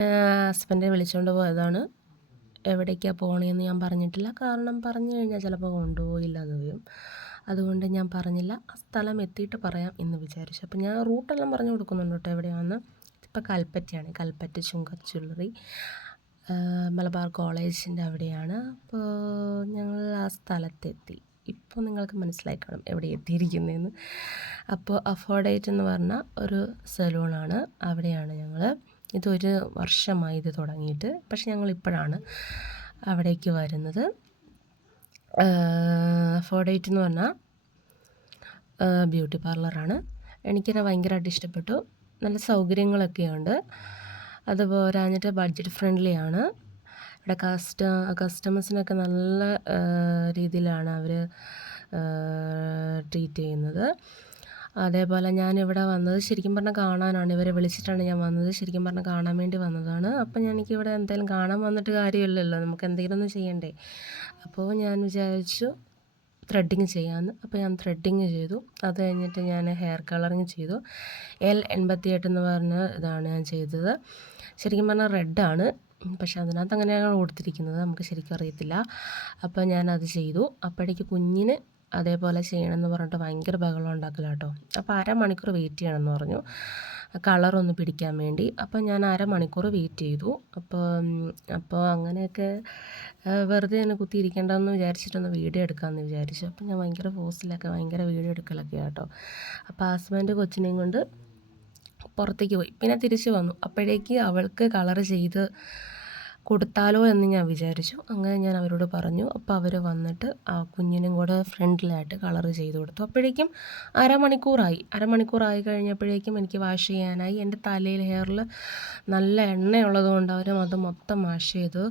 ഹസ്ബൻഡെ വിളിച്ചുകൊണ്ട് പോയതാണ്. എവിടേക്കാണ് പോകണമെന്ന് ഞാൻ പറഞ്ഞിട്ടില്ല. കാരണം പറഞ്ഞു കഴിഞ്ഞാൽ ചിലപ്പോൾ കൊണ്ടുപോയില്ല എന്ന് വരും. അതുകൊണ്ട് ഞാൻ പറഞ്ഞില്ല. സ്ഥലം എത്തിയിട്ട് പറയാം എന്ന് വിചാരിച്ചു. അപ്പോൾ ഞാൻ റൂട്ടെല്ലാം പറഞ്ഞു കൊടുക്കുന്നുണ്ട് കേട്ടോ എവിടെയാണെന്ന് ഇപ്പോൾ കൽപ്പറ്റയാണ്. കൽപ്പറ്റ ചുങ്ക ജ്വല്ലറി. മലബാർ കോളേജിന്റെ അവിടെയാണ്. അപ്പോൾ ഞങ്ങൾ ആ സ്ഥലത്തെത്തി. ഇപ്പോൾ നിങ്ങൾക്ക് മനസ്സിലായി കാണും എവിടെ എത്തിയിരിക്കുന്നതെന്ന് അപ്പോൾ അഫോർഡേറ്റ് എന്ന് പറഞ്ഞ ഒരു സലൂണാണ്. അവിടെയാണ് ഞങ്ങൾ ഇതൊരു വർഷമായി ഇത് തുടങ്ങിയിട്ട് പക്ഷെ ഞങ്ങൾ ഇപ്പോഴാണ് അവിടേക്ക് വരുന്നത്. അഫോർഡേറ്റ് എന്ന് പറഞ്ഞാൽ ബ്യൂട്ടി പാർലറാണ് എനിക്കെന്നെ ഭയങ്കരമായിട്ട് ഇഷ്ടപ്പെട്ടു. നല്ല സൗകര്യങ്ങളൊക്കെയുണ്ട് അതുപോലെ പോരാഞ്ഞിട്ട് ബഡ്ജറ്റ് ഫ്രണ്ട്ലി ആണ്. ഇവിടെ കസ്റ്റ കസ്റ്റമേഴ്സിനൊക്കെ നല്ല രീതിയിലാണ് അവർ ട്രീറ്റ് ചെയ്യുന്നത്. അതേപോലെ ഞാനിവിടെ വന്നത് ശരിക്കും പറഞ്ഞാൽ കാണാനാണ്. ഇവരെ വിളിച്ചിട്ടാണ് ഞാൻ വന്നത്. ശരിക്കും പറഞ്ഞാൽ കാണാൻ വേണ്ടി വന്നതാണ്. അപ്പം ഞാൻ എനിക്കിവിടെ എന്തായാലും കാണാൻ വന്നിട്ട് കാര്യമില്ലല്ലോ. നമുക്ക് എന്തെങ്കിലും ഒന്ന് ചെയ്യണ്ടേ? അപ്പോൾ ഞാൻ വിചാരിച്ചു ത്രെഡിങ് ചെയ്യാമെന്ന് അപ്പോൾ ഞാൻ ത്രെഡിങ് ചെയ്തു. അത് കഴിഞ്ഞിട്ട് ഞാൻ ഹെയർ കളറിങ് ചെയ്തു. എൽ എൺപത്തി എട്ട് എന്ന് പറഞ്ഞ ഇതാണ് ഞാൻ ചെയ്തത്. ശരിക്കും പറഞ്ഞാൽ റെഡാണ് പക്ഷെ അതിനകത്ത് അങ്ങനെയാണ് കൊടുത്തിരിക്കുന്നത്. നമുക്ക് ശരിക്കും അറിയത്തില്ല. അപ്പോൾ ഞാനത് ചെയ്തു. അപ്പോഴേക്ക് കുഞ്ഞിന് അതേപോലെ ചെയ്യണമെന്ന് പറഞ്ഞിട്ട് ഭയങ്കര ബഹളം ഉണ്ടാക്കില്ല കേട്ടോ അപ്പോൾ അരമണിക്കൂർ വെയിറ്റ് ചെയ്യണമെന്ന് പറഞ്ഞു. കളറൊന്ന് പിടിക്കാൻ വേണ്ടി. അപ്പോൾ ഞാൻ അരമണിക്കൂർ വെയിറ്റ് ചെയ്തു. അപ്പോൾ അപ്പോൾ അങ്ങനെയൊക്കെ വെറുതെ തന്നെ കുത്തിയിരിക്കേണ്ടതെന്ന് വിചാരിച്ചിട്ടൊന്ന് വീഡിയോ എടുക്കാമെന്ന് വിചാരിച്ചു. അപ്പോൾ ഞാൻ ഭയങ്കര ഫോഴ്സിലൊക്കെ ഭയങ്കര വീഡിയോ എടുക്കലൊക്കെ കേട്ടോ അപ്പോൾ ഹസ്ബൻഡ് കൊച്ചിനെയും കൊണ്ട് പുറത്തേക്ക് പോയി. പിന്നെ തിരിച്ചു വന്നു. അപ്പോഴേക്ക് അവൾക്ക് കളർ ചെയ്ത് കൊടുത്താലോ എന്ന് ഞാൻ വിചാരിച്ചു. അങ്ങനെ ഞാൻ അവരോട് പറഞ്ഞു. അപ്പോൾ അവർ വന്നിട്ട് ആ കുഞ്ഞിനും കൂടെ ഫ്രണ്ടിലായിട്ട് കളർ ചെയ്ത് കൊടുത്തു. അപ്പോഴേക്കും അരമണിക്കൂറായി. അരമണിക്കൂറായി കഴിഞ്ഞപ്പോഴേക്കും എനിക്ക് വാഷ് ചെയ്യാനായി. എന്റെ തലയിൽ ഹെയറിൽ നല്ല എണ്ണയുള്ളത് കൊണ്ട് അവരും അത് മൊത്തം വാഷ് ചെയ്തു.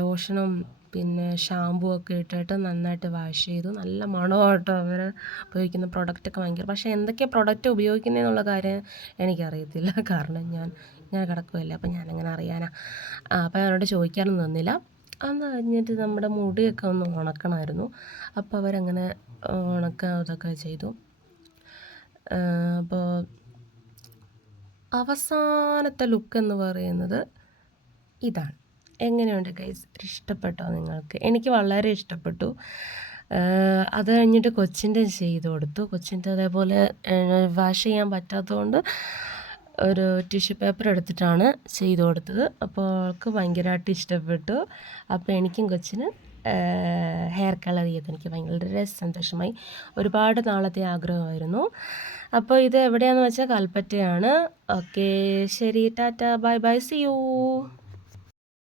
ലോഷനും പിന്നെ ഷാമ്പൂ ഒക്കെ ഇട്ടിട്ട് നന്നായിട്ട് വാഷ് ചെയ്തു. നല്ല മണമായിട്ട് അവർ ഉപയോഗിക്കുന്ന പ്രൊഡക്റ്റൊക്കെ ഭയങ്കര. പക്ഷേ എന്തൊക്കെയാണ് പ്രൊഡക്റ്റ് ഉപയോഗിക്കുന്നതെന്നുള്ള കാര്യം എനിക്കറിയത്തില്ല. കാരണം ഞാൻ ഇങ്ങനെ കിടക്കുമല്ലേ അപ്പം ഞാനെങ്ങനെ അറിയാനാ. അപ്പം അവരോട് ചോദിക്കാനൊന്നും നിന്നില്ല. അന്ന് കഴിഞ്ഞിട്ട് നമ്മുടെ മുടിയൊക്കെ ഒന്ന് ഉണക്കണമായിരുന്നു. അപ്പോൾ അവരങ്ങനെ ഉണക്കുക ഇതൊക്കെ ചെയ്തു. അപ്പോൾ അവസാനത്തെ ലുക്ക് എന്ന് പറയുന്നത് ഇതാണ്. എങ്ങനെയുണ്ട് ഗൈസ് ഇഷ്ടപ്പെട്ടോ നിങ്ങൾക്ക്? എനിക്ക് വളരെ ഇഷ്ടപ്പെട്ടു. അത് കഴിഞ്ഞിട്ട് കൊച്ചിന്റെ ചെയ്ത് കൊടുത്തു. കൊച്ചിന്റെ അതേപോലെ വാഷ് ചെയ്യാൻ പറ്റാത്തതുകൊണ്ട് ഒരു ടിഷ്യൂ പേപ്പർ എടുത്തിട്ടാണ് ചെയ്തു കൊടുത്തത്. അപ്പോൾ അവൾക്ക് ഭയങ്കരമായിട്ട് ഇഷ്ടപ്പെട്ടു. അപ്പോൾ എനിക്കും കൊച്ചിന് ഹെയർ കളർ ചെയ്ത് എനിക്ക് ഭയങ്കര സന്തോഷമായി. ഒരുപാട് നാളത്തെ ആഗ്രഹമായിരുന്നു. അപ്പോൾ ഇത് എവിടെയാണെന്ന് വെച്ചാൽ കൽപ്പറ്റയാണ്. ഓക്കെ ശരി tata bye bye see you.